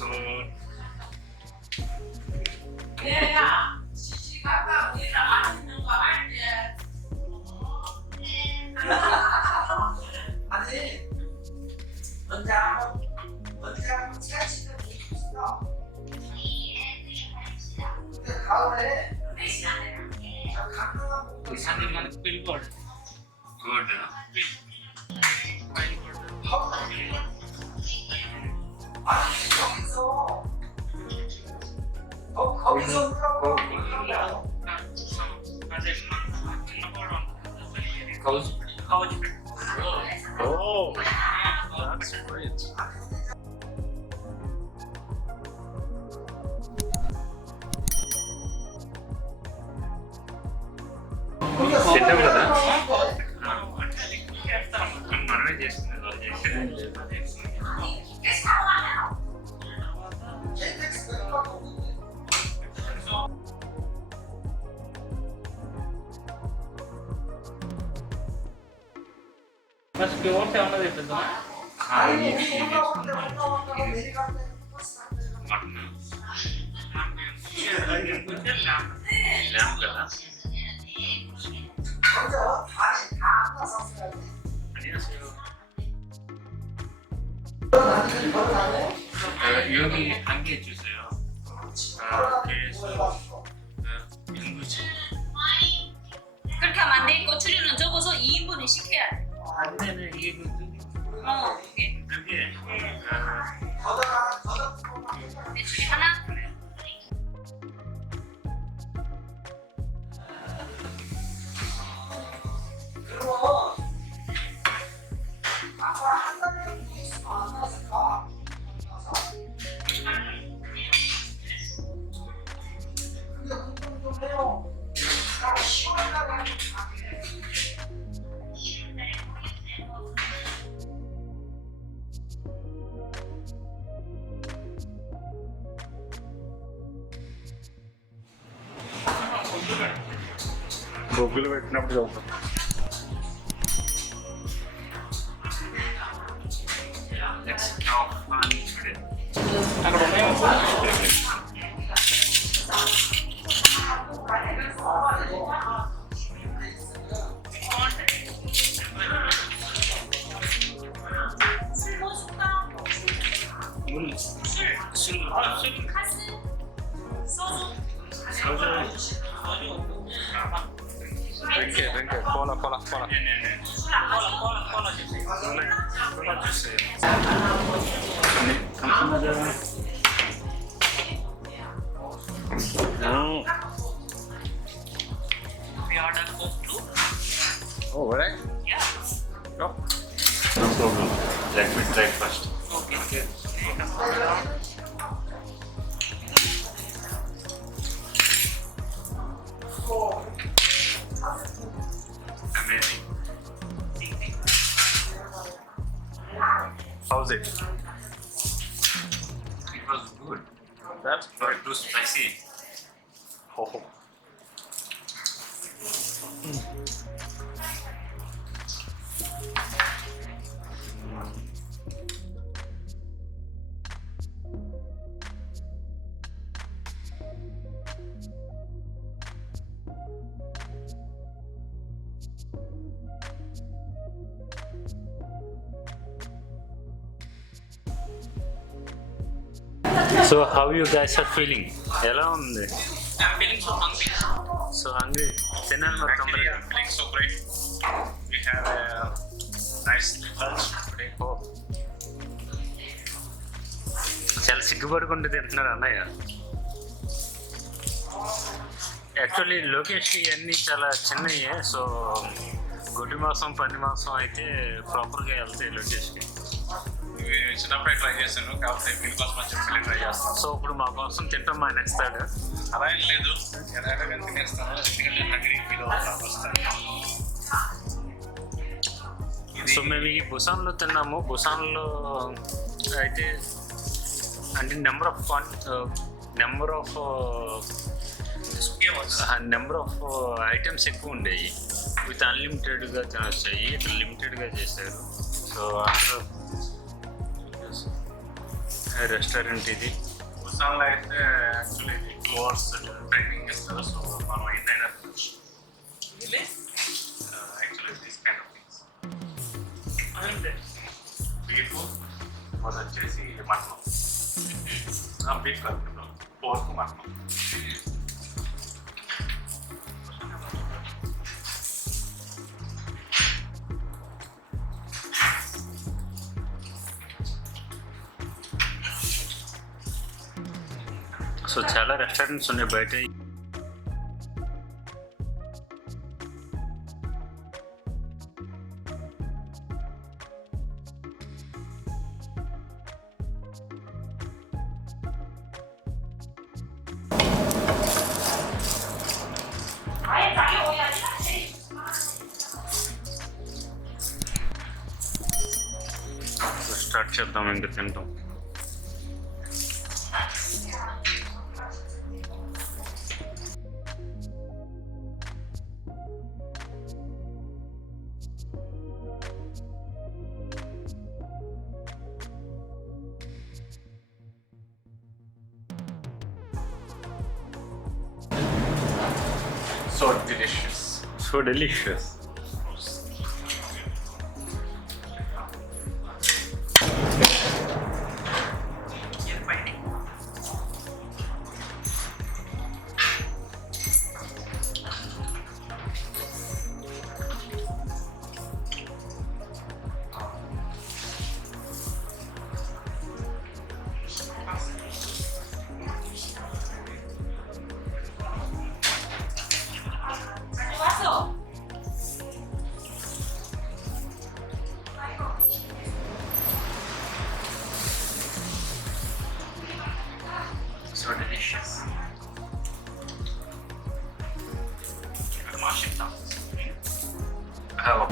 So good. Oh, that's great. తింటాం కదా మనమే చేస్తుంది వాళ్ళు చేసేది మరి స్క్యూవర్స్ ఏమన్నా తెప్పిద్దామా? ల్యాంప్ కదా 여기 단계 주세요. 그래서 그렇게 하면 안 돼. 고추류는 적어서 2인분을 시켜야 돼. 안내는 이게 이게. 여기 매출이 하나? గొగ్గులు పెట్టినప్పుడు చదువుతాం. అక్కడ ఉన్నాయో డ్రింక్ Kola 주세요. We order Coke too? Oh, right? Yeah. No. No problem. Let me try first. Okay. Amazing. How's it? It was good. That's Not too spicy. oh. So how you guys are feeling? ఎలా ఉంది? I'm feeling so hungry. So hungry. తినాలి మరి Actually, తొందరగా. I'm feeling so great. We have a nice lunch today. Oh. చాలా సిగ్గుపడుకుంటూ తింటున్నారు అన్నయ్య. యాక్చువల్లీ లోకేష్కి ఇవన్నీ చాలా చిన్నవి. సో గొడ్డి మాసం పంది మాసం అయితే ప్రాపర్గా వెళ్తాయి లోకేష్కి. చిన్నప్పుడే ట్రై చేశాను కాకపోతే మీకోసం అని చెప్పి ట్రై చేస్తాను. సో ఇప్పుడు మా కోసం తింటాం మానేస్తాడు. అలా ఏం లేదు, ఎలాగైనా తినేస్తాను ఎందుకంటే హంగ్రీ ఫీల్ అవుతాను వస్తాను. సో మేము ఈ బుసాన్లో తిన్నాము. బుసాన్లో అయితే అంటే నెంబర్ ఆఫ్ ఐటమ్స్ ఎక్కువ ఉండేవి. విత్ అన్లిమిటెడ్గా తినొచ్చాయి. ఇక్కడ లిమిటెడ్గా చేశారు. సో అందరూ రెస్టారెంట్ ఇది. Busanలో అయితే యాక్చువల్లీ ఇది క్లోర్స్ ట్రైనింగ్ ఇస్తారు. సో మనం ఏదైనా actually this kind of things. అంటే బీఫ్ అది వచ్చేసి మటన్. బీఫ్ కాదు, పోర్క్ మటన్. సో చాలా రెస్టారెంట్స్ ఉన్నాయి బయట. స్టార్ట్ చేద్దాం ఇంకా తింటాం. So delicious. So delicious. So delicious. Mashallah. Hello.